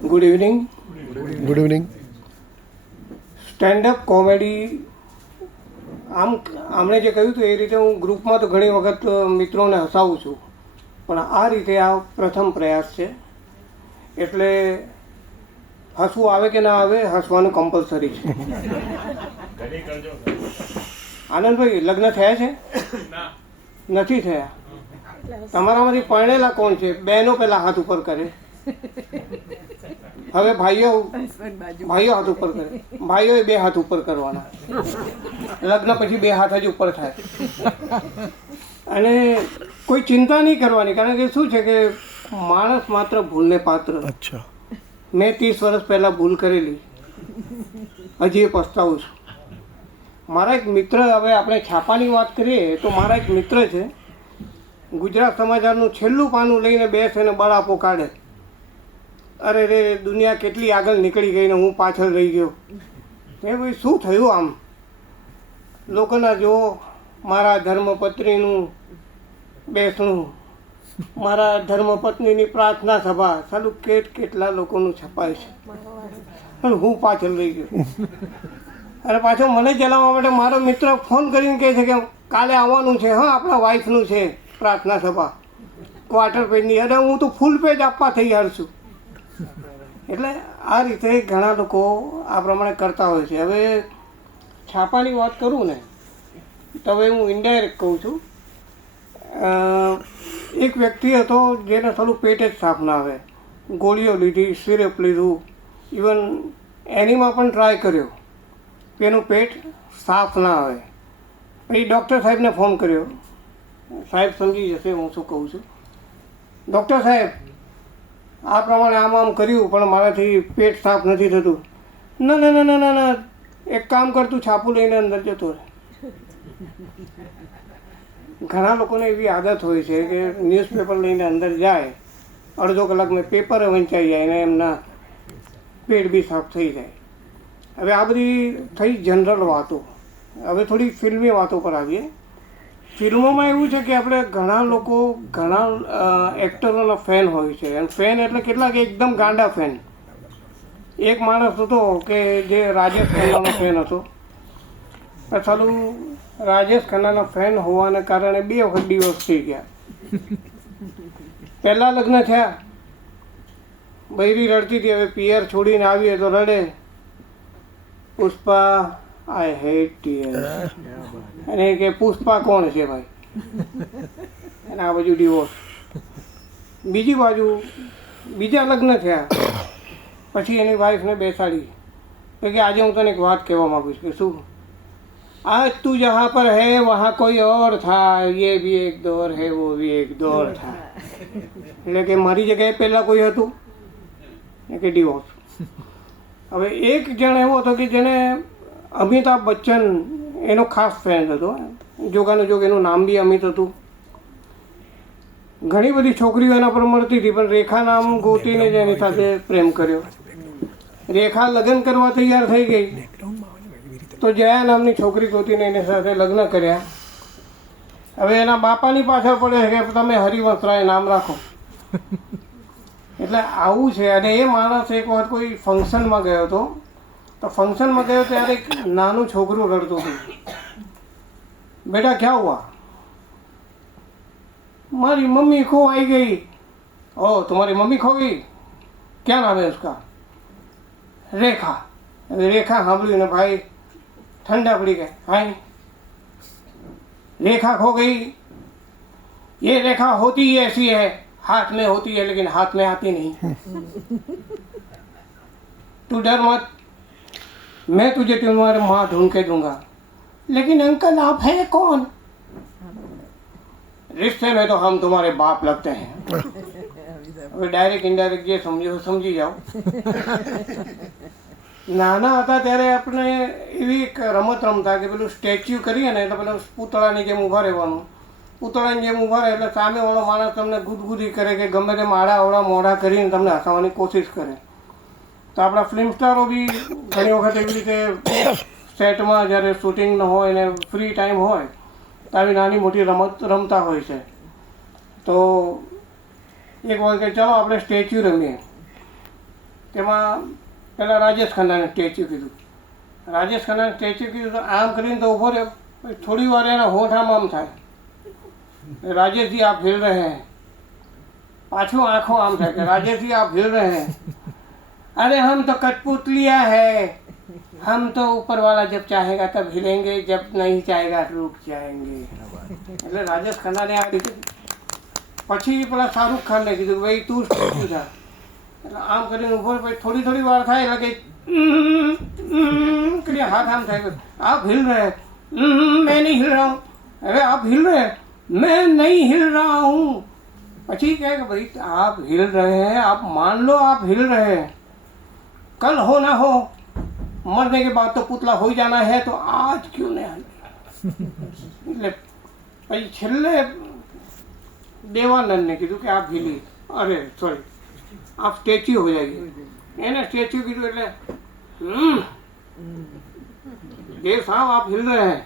Good evening. Good evening. Stand up comedy આમણે જે કહ્યું હતું એ રીતે હું ગ્રુપમાં તો ઘણી વખત મિત્રોને હસાવું છું, પણ આ રીતે આ પ્રથમ પ્રયાસ છે. એટલે હસવું આવે કે ના આવે, હસવાનું કમ્પલસરી છે. આનંદભાઈ, લગ્ન થયા છે? નથી થયા. તમારામાંથી પરણેલા કોણ છે? બહેનો પહેલા હાથ ઉપર કરે, હવે ભાઈઓ હાથ ઉપર કરે. ભાઈઓએ બે હાથ ઉપર કરવાના, લગ્ન પછી બે હાથ જ ઉપર થાય. અને કોઈ ચિંતા નહીં કરવાની, કારણ કે શું છે કે માણસ માત્ર ભૂલને પાત્ર. અચ્છા. મેં 30 વર્ષ પહેલાં ભૂલ કરેલી, હજી એ પસ્તાવું છું. મારા એક મિત્ર, હવે આપણે છાપાની વાત કરીએ તો મારા એક મિત્ર છે, ગુજરાત સમાચારનું છેલ્લું પાનું લઈને બેસે ને બળાપો કાઢે. અરે રે, દુનિયા કેટલી આગળ નીકળી ગઈ ને હું પાછળ રહી ગયો. એ ભાઈ શું થયું આમ? લોકોના જો મારા ધર્મપત્નીનું બેસણું, મારા ધર્મપત્નીની પ્રાર્થના સભા, સાલું કેટલા લોકોનું છપાય છે, પણ હું પાછળ રહી ગયો. અને પાછો મને ચલાવવા માટે મારો મિત્ર ફોન કરીને કહે છે કે કાલે આવવાનું છે, હા આપણા વાઈફનું છે પ્રાર્થના સભા, ક્વાર્ટર પેજની. અને હું તો ફૂલ પેજ આપવા તૈયાર છું. એટલે આ રીતે ઘણા લોકો આ પ્રમાણે કરતા હોય છે. હવે છાપાની વાત કરું ને તો હવે હું ઇનડાયરેક્ટ કહું છું. એક વ્યક્તિ હતો જેને થોડું પેટ જ સાફ ના આવે, ગોળીઓ લીધી, સિરપ લીધું, ઇવન એનીમાં પણ ટ્રાય કર્યો કે એનું પેટ સાફ ના આવે. પછી ડૉક્ટર સાહેબને ફોન કર્યો. સાહેબ સમજી જશે હું શું કહું છું. ડૉક્ટર સાહેબ, આ પ્રમાણે આમ કર્યું પણ મારાથી પેટ સાફ નથી થતું. ના ના ના ના ના ના, એક કામ કરતું, છાપું લઈને અંદર જતો રહે. ઘણા લોકોને એવી આદત હોય છે કે ન્યૂઝપેપર લઈને અંદર જાય, અડધો કલાકમાં પેપર વંચાઈ જાય ને એમના પેટ બી સાફ થઈ જાય. હવે આ બધી થઈ જનરલ વાતો. હવે થોડી ફિલ્મી વાતો પર આવીએ. ફિલ્મોમાં એવું છે કે આપણે ઘણા લોકો ઘણા એક્ટરોના ફેન હોય છે. અને ફેન એટલે કેટલાક એકદમ ગાંડા ફેન. એક માણસ હતો કે જે રાજેશ ખન્નાનો ફેન હતો. સાલું રાજેશ ખન્નાના ફેન હોવાને કારણે 2 વખત ડિવોર્સ થઈ ગયા. પહેલાં લગ્ન થયા, બૈરી રડતી હતી, હવે પિયર છોડીને આવીએ તો રડે, પુષ્પા આઈ હેટ ટીયર્સ. અને કે પુષ્પા કોણ છે ભાઈ? અને આ બાજુ ડિવોર્સ. બીજી બાજુ બીજા લગ્ન થયા પછી એની વાઈફને બેસાડી કે આજે હું તને એક વાત કહેવા માગું છું. કે શું? आज તું જहाँ પર હૈ વहाँ કોઈ और था, ये भी एक दौर है वो भी એક દौર था. એટલે કે મારી જગ્યાએ પહેલાં કોઈ હતું કે ડિવોર્સ. હવે એક જણ એવો હતો કે જેને અમિતાભ બચ્ચન એનો ખાસ ફેન હતો. જોગાનું જોગ એનું નામ બી અમિત હતું. ઘણી બધી છોકરીઓ એના પર મળતી હતી, પણ રેખા નામ ગોતીને જ એની સાથે પ્રેમ કર્યો. રેખા લગ્ન કરવા તૈયાર થઈ ગઈ તો જયા નામની છોકરી ગોતીને એની સાથે લગ્ન કર્યા. હવે એના બાપાની પાછળ પડે છે કે તમે હરિવંશરાય નામ રાખો. એટલે આવું છે. અને એ માણસ એક વખત કોઈ ફંક્શનમાં ગયો હતો, તો ફંક્શનમાં ગયો ત્યારે એક નાનું છોકરું રડતું હતું. બેટા ક્યાં હુઆ? મારી મમ્મી ખોવાઈ ગઈ. ઓહ, तुम्हारी मम्मी खो गई? क्या नाम है उसका? रेखा. હવે રેખા સાંભળ્યું ને ભાઈ ठंडा पड़ी गए. हाय, रेखा खो गई. ये रेखा होती ही ऐसी है, हाथ में होती है लेकिन हाथ में आती नहीं. तू डर मत, मैं तुझे तुम्हारे माँ ढूंढ के दूंगा. लेकिन अंकल आप है कौन? रिश्ते में तो हम तुम्हारे बाप लगते हैं. હવે ડાયરેક્ટ ઇનડાયરેક્ટ જે સમજો સમજી જાઓ. નાના હતા ત્યારે આપણે એવી એક રમત રમતા કે પેલું સ્ટેચ્યુ કરીએ ને એટલે પેલું પૂતળાની જેમ ઊભા રહેવાનું. પૂતળાની જેમ ઊભા રહે એટલે સામેવાળો માણસ તમને ગુદગુદી કરે કે ગમે તેમ આડા મોઢા કરીને તમને હસાવવાની કોશિશ કરે. તો આપણા ફિલ્મ સ્ટારો બી ઘણી વખત એવી રીતે સેટમાં જ્યારે શૂટિંગ ન હોય ને ફ્રી ટાઈમ હોય તો આવી નાની મોટી રમત રમતા હોય છે. તો એક વખત કે ચાલો આપણે સ્ટેચ્યુ રમીએ. તેમાં પહેલાં રાજેશ ખન્નાને સ્ટેચ્યુ કીધું. રાજેશ ખન્નાને સ્ટેચ્યુ કીધું તો આમ કરીને તો ઊભો રહ્યો. થોડી વાર એના હોઠ આમ થાય, રાજેશજી આપ હિલ રહે હૈ. પાછું આંખો આમ થાય કે રાજેશજી આપ હિલ રહે हैं. अरे हम तो कठपुतलियाँ है, हम तो ऊपर वाला जब चाहेगा तब हिलेंगे, जब नहीं चाहेगा रुक जाएंगे. એટલે રાજેશ ખન્નાને આ રીતે પછી પેલા શાહરુખ ખાનને કીધું ભાઈ તું સ્ટેચ્યુ થા. એટલે આમ કરીને ઊભો પછી થોડી વાર થાય એટલે કે હાથ આમ થાય આપ હિલ રહે. मैं नहीं हिल रहा हूँ. अरे आप हिल रहे हैं, मैं नहीं हिल रहा हूँ. પછી કહે કે ભાई आप हिल रहे हैं, आप मान लो आप हिल रहे हैं, कल हो ना हो मरने के बाद तो पुतला हो जाना है, तो आज क्यों नहीं. એટલે પછી છેલ્લે દેવાનંદને કીધું કે આપ હિલી, અરે સોરી આપ સ્ટેચ્યુ હો જાયગી. એને સ્ટેચ્યુ કીધું એટલે देव साहब आप हिल रहे हैं,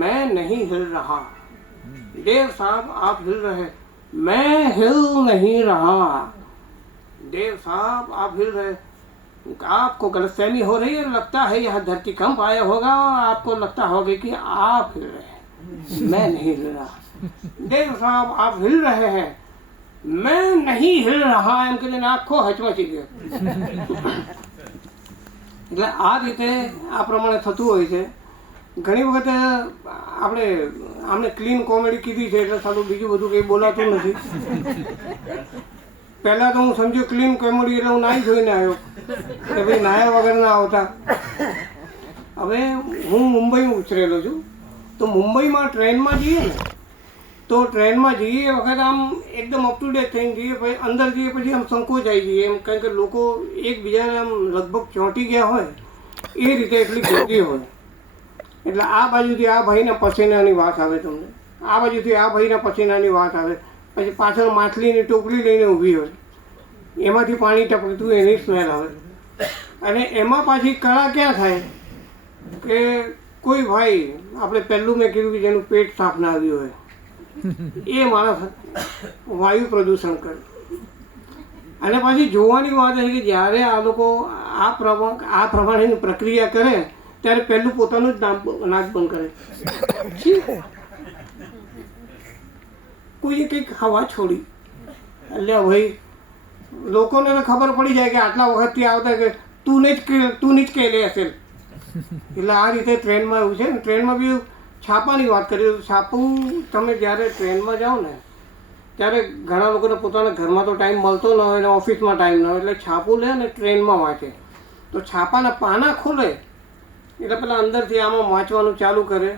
मैं नहीं हिल रहा. देव साहब आप हिल रहे हैं, मैं हिल नहीं रहा. देव साहब आप हिल रहे हैं, आपको गलतफहमी हो रही है, लगता है यहाँ धरतीकंप आया होगा और आपको लगता होगा कि आप हिल रहे हैं, मैं नहीं हिल रहा. देव साहब आप हिल रहे हैं, मैं नहीं हिल रहा. એમ કહીને આખો હચમચી ગયો. એટલે આ રીતે આ પ્રમાણે થતું હોય છે. ઘણી વખત આપણે ક્લીન કોમેડી કીધી છે એટલે સારું બીજું બધું કંઈ બોલાતું નથી. પહેલાં તો હું સમજ્યો ક્લીન કોમેડી એટલે હું નાહી જોઈને આવ્યો કે ભાઈ નાહ્યા વગર ના આવતા. હવે હું મુંબઈમાં ઉછરેલો છું, તો મુંબઈમાં ટ્રેનમાં જઈએ ને તો ટ્રેનમાં જઈએ વખત આમ એકદમ અપ ટુ ડેટ થઈને જઈએ, પછી અંદર જઈએ પછી આમ સંકોચાઈ જઈએ એમ, કારણ કે લોકો એકબીજાને આમ લગભગ ચોંટી ગયા હોય એ રીતે એટલી ગીતી હોય. એટલે આ બાજુથી આ ભાઈના પસીનાની વાત આવે તમને, આ બાજુથી આ ભાઈના પસીનાની વાત આવે, પછી પાછળ માછલીની ટોપલી લઈને ઊભી હોય, એમાંથી પાણી ટપકતું એની સ્મેલ આવે. અને એમાં પાછી કળા ક્યાં થાય કે કોઈ ભાઈ આપણે પહેલું મેં કીધું કે જેનું પેટ સાફ ના આવ્યું હોય એ માણસ વાયુ પ્રદૂષણ કરે. અને પછી જોવાની વાત છે કે જ્યારે આ લોકો આ પ્રમાણેની પ્રક્રિયા કરે ત્યારે પહેલું પોતાનું જ નાક બંધ કરે. કોઈએ કંઈક હવા છોડી એટલે ભાઈ લોકોને તો ખબર પડી જાય કે આટલા વખતથી આવતા કે તું જ કહી લે હશે. એટલે આ રીતે ટ્રેનમાં એવું છે ને. ટ્રેનમાં બી છાપાની વાત કરીએ તો છાપું તમે જ્યારે ટ્રેનમાં જાઓ ને ત્યારે ઘણા લોકોને પોતાના ઘરમાં તો ટાઈમ મળતો ન હોય ને ઓફિસમાં ટાઈમ ન હોય, એટલે છાપું લે ને ટ્રેનમાં વાંચે. તો છાપાના પાના ખોલે એટલે પેલા અંદરથી આમાં વાંચવાનું ચાલુ કરે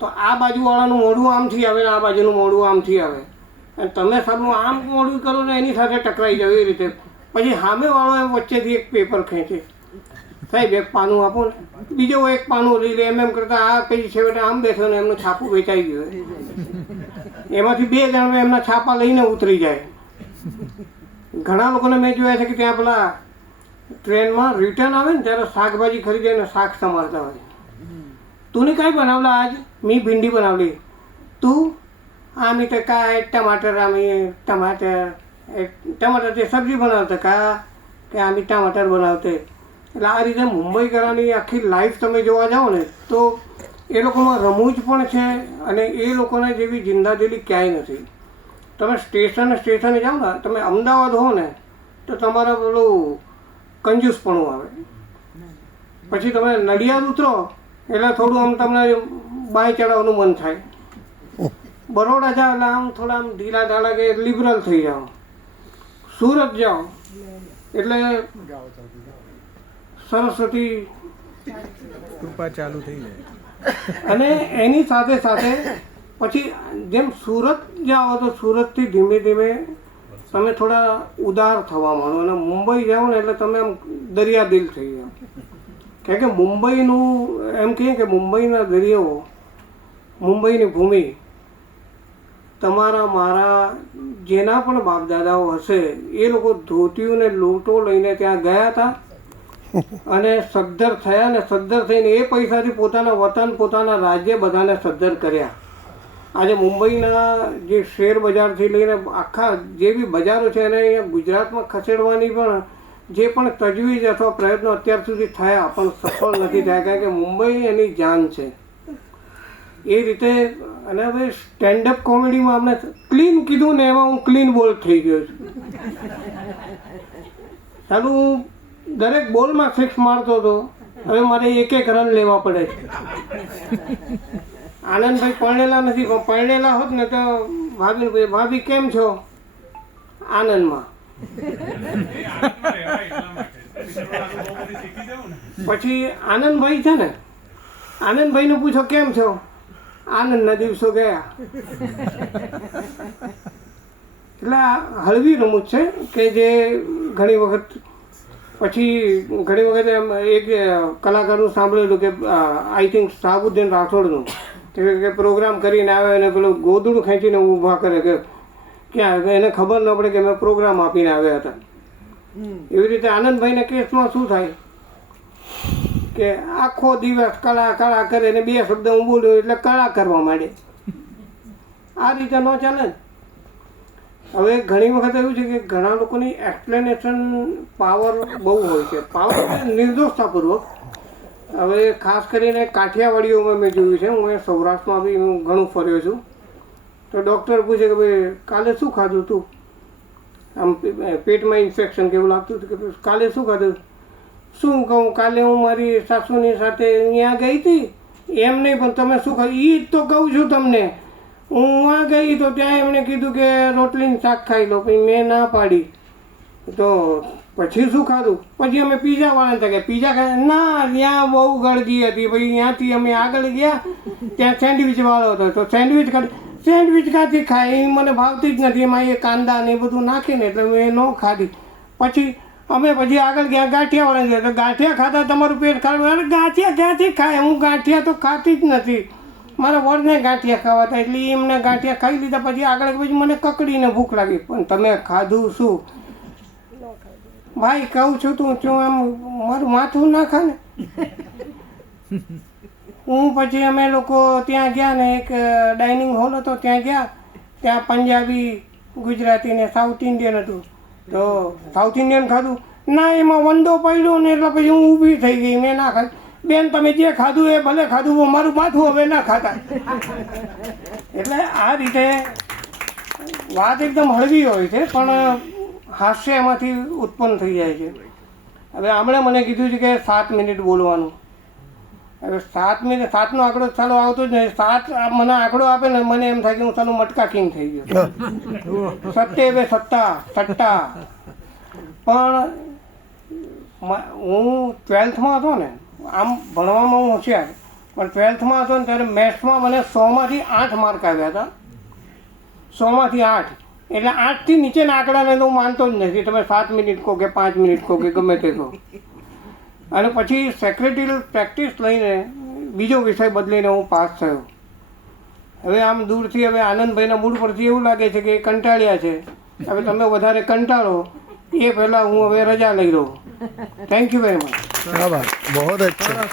તો આ બાજુવાળાનું મોઢું આમથી આવે ને આ બાજુનું મોઢું આમથી આવે, અને તમે સારું આમ મોઢું કરો ને એની સાથે ટકરાઈ જાવ એ રીતે. પછી સામેવાળો એમ વચ્ચેથી એક પેપર ખેંચે, સાહેબ એક પાનું આપો ને, બીજો એક પાનું લઈ લે. એમ કરતાં આ પછી છેવટે આમ બેઠો ને એમનું છાપું વેચાઈ ગયું. એમાંથી 2 જણ એમના છાપા લઈને ઉતરી જાય. ઘણા લોકોને મેં જોયા છે કે ત્યાં પેલા ટ્રેનમાં રિટર્ન આવે ને ત્યારે શાકભાજી ખરીદીને શાક સમારતા હોય. तूने काय बनवलं आज? मी भिंडी बनवली. तू? आम्ही तर काय टमाटर, आम्ही टमाटरची सब्जी बनवतं का કે આમી ટમાટર બનાવતે. એટલે આ રીતે મુંબઈકરાની આખી લાઈફ તમે જોવા જાઓ ને તો એ લોકોમાં રમૂજ પણ છે અને એ લોકોને જેવી જિંદાદિલી ક્યાંય નથી. તમે સ્ટેશને જાઓ ને, તમે અમદાવાદ હો ને તો તમારા પેલું કંજૂસપણું આવે. પછી તમે નડિયાદ ઉતરો એટલે થોડું આમ તમને બાય ચડાવવાનું મન થાય. બરોડા જાઓ એટલે આમ થોડા આમ ઢીલા ઢાલા કે લિબરલ થઈ જાઓ. સુરત જાઓ એટલે સરસ્વતી કૃપા ચાલુ થઈ જાય. અને એની સાથે સાથે પછી જેમ સુરત જાઓ તો સુરતથી ધીમે ધીમે તમે થોડા ઉદાર થવા માંડો, અને મુંબઈ જાઓ ને એટલે તમે આમ દરિયાદિલ થઈ જાઓ. કારણ કે મુંબઈનું એમ કહીએ કે મુંબઈના દરિયાઓ, મુંબઈની ભૂમિ તમારા મારા જેના પણ બાપ દાદાઓ હશે એ લોકો ધોતિયું ને લોટો લઈને ત્યાં ગયા હતા અને સદ્ધર થયા, ને સદ્ધર થઈને એ પૈસાથી પોતાના વતન, પોતાના રાજ્ય બધાને સદ્ધર કર્યા. આજે મુંબઈના જે શેર બજારથી લઈને આખા જે બી બજારો છે એને અહીંયા ગુજરાતમાં ખસેડવાની પણ જે પણ તજવીજ અથવા પ્રયત્નો અત્યાર સુધી થયા પણ સફળ નથી થયા, કારણ કે મુંબઈ એની જાન છે એ રીતે. અને હવે સ્ટેન્ડઅપ કોમેડીમાં અમને ક્લીન કીધું ને એમાં હું ક્લીન બોલ થઈ ગયો છું. ચાલું હું દરેક બોલમાં સિક્સ મારતો હતો, હવે મારે એક એક રન લેવા પડે છે. આનંદભાઈ પરણેલા નથી, પણ પરણેલા હોત ને તો ભાભી ભાભી કેમ છો? આનંદમાં. પછી આનંદભાઈ છે ને, આનંદભાઈને પૂછો કેમ છો? આનંદના દિવસો ગયા. એટલે આ હળવી રમૂજ છે કે જે ઘણી વખત એમ એક કલાકારનું સાંભળેલું કે આઈ થિંક શાહબુદ્દીન રાઠોડનું કે પ્રોગ્રામ કરીને આવે અને પેલું ગોદડું ખેંચીને ઊભા કરે કે ક્યાં એને ખબર ન પડે કે મેં પ્રોગ્રામ આપીને આવ્યા હતા. એવી રીતે આનંદભાઈના કેસમાં શું થાય કે આખો દિવસ કળા કરે ને 2 શબ્દ હું બોલ્યો એટલે કળા કરવા માંડે. આ રીતે ન ચાલે ને. હવે ઘણી વખત એવું છે કે ઘણા લોકોની એક્સપ્લેનેશન પાવર બહુ હોય છે, પાવર નિર્દોષતાપૂર્વક. હવે ખાસ કરીને કાઠિયાવાડીઓમાં મેં જોયું છે, હું સૌરાષ્ટ્રમાં બી હું ઘણું ફર્યો છું. તો ડૉક્ટર પૂછે કે ભાઈ કાલે શું ખાધું તું? આમ પેટમાં ઇન્ફેક્શન કેવું લાગતું હતું કે કાલે શું ખાધું? શું કહું, કાલે હું મારી સાસુની સાથે અહીંયા ગઈ હતી. એમ નહીં, પણ તમે શું ખાધું? એ જ તો કહું છું તમને. હું આ ગઈ તો ત્યાં એમણે કીધું કે રોટલીનું શાક ખાઈ લો, પછી મેં ના પાડી. તો પછી શું ખાધું? પછી અમે પીઝાવાળાને ત્યાં ગયા. પીઝા ખાય ના, ત્યાં બહુ ગળદી હતી. પછી ત્યાંથી અમે આગળ ગયા, ત્યાં સેન્ડવિચવાળો હતો. તો સેન્ડવિચ ક્યાંથી ખાય? એ મને ભાવતી જ નથી. એમાં એ કાંદા ને એ બધું નાખીને એટલે મેં ન ખાધી. પછી આગળ ગયા ગાંઠિયાવાળાને ગયા. તો ગાંઠિયા ખાતા તમારું પેટ ખરાબ. અરે ગાંઠિયા ક્યાંથી ખાય? હું ગાંઠિયા તો ખાતી જ નથી. મારા વડને ગાંઠિયા ખાવાતા એટલે એમને ગાંઠિયા ખાઈ લીધા. પછી આગળ પછી મને કકડીને ભૂખ લાગી. પણ તમે ખાધું શું? ભાઈ કહું છું તું આમ મારું માથું ના ખા ને. હું પછી અમે લોકો ત્યાં ગયા ને એક ડાઇનિંગ હોલ હતો, ત્યાં ગયા. ત્યાં પંજાબી, ગુજરાતી ને સાઉથ ઇન્ડિયન હતું. તો સાઉથ ઇન્ડિયન ખાધું ના, એમાં વંદો પડ્યો ને એટલે પછી હું ઊભી થઈ ગઈ. મેં ના ખાધું. બેન તમે જે ખાધું એ ભલે ખાધું, મારું માથું હવે ના ખાતા. એટલે આ રીતે વાત એકદમ હળવી હોય છે, પણ હાસ્ય એમાંથી ઉત્પન્ન થઈ જાય છે. હવે હમણે મને કીધું છે કે 7 મિનિટ બોલવાનું. હવે 7 મિનિટ, 7નો આંકડો ચાલો આવતો જ નહીં. 7 મને આંકડો આપે ને મને એમ થાય કે હું ચાલો મટકા કિંગ થઈ ગયો. 7 સટ્ટા. પણ હું 12થમાં હતો ને, આમ ભણવામાં હું હોશિયાર, પણ 12થમાં હતો ને ત્યારે મેથ્સમાં મને 100માંથી 8 માર્ક આવ્યા હતા. 100માંથી 8. એટલે 8થી નીચેના આંકડાને તો હું માનતો જ નથી. તમે 7 મિનિટ કહો કે 5 મિનિટ કહો કે ગમે તે કહો. અને પછી સેક્રેટરીયલ પ્રેક્ટિસ લઈને બીજો વિષય બદલીને હું પાસ થયો. હવે આમ દૂરથી હવે આનંદભાઈના મૂળ પરથી એવું લાગે છે કે એ કંટાળ્યા છે. હવે તમે વધારે કંટાળો એ પહેલાં હું હવે રજા લઈ લઉં. Thank you very much. બહુ અચ્છા.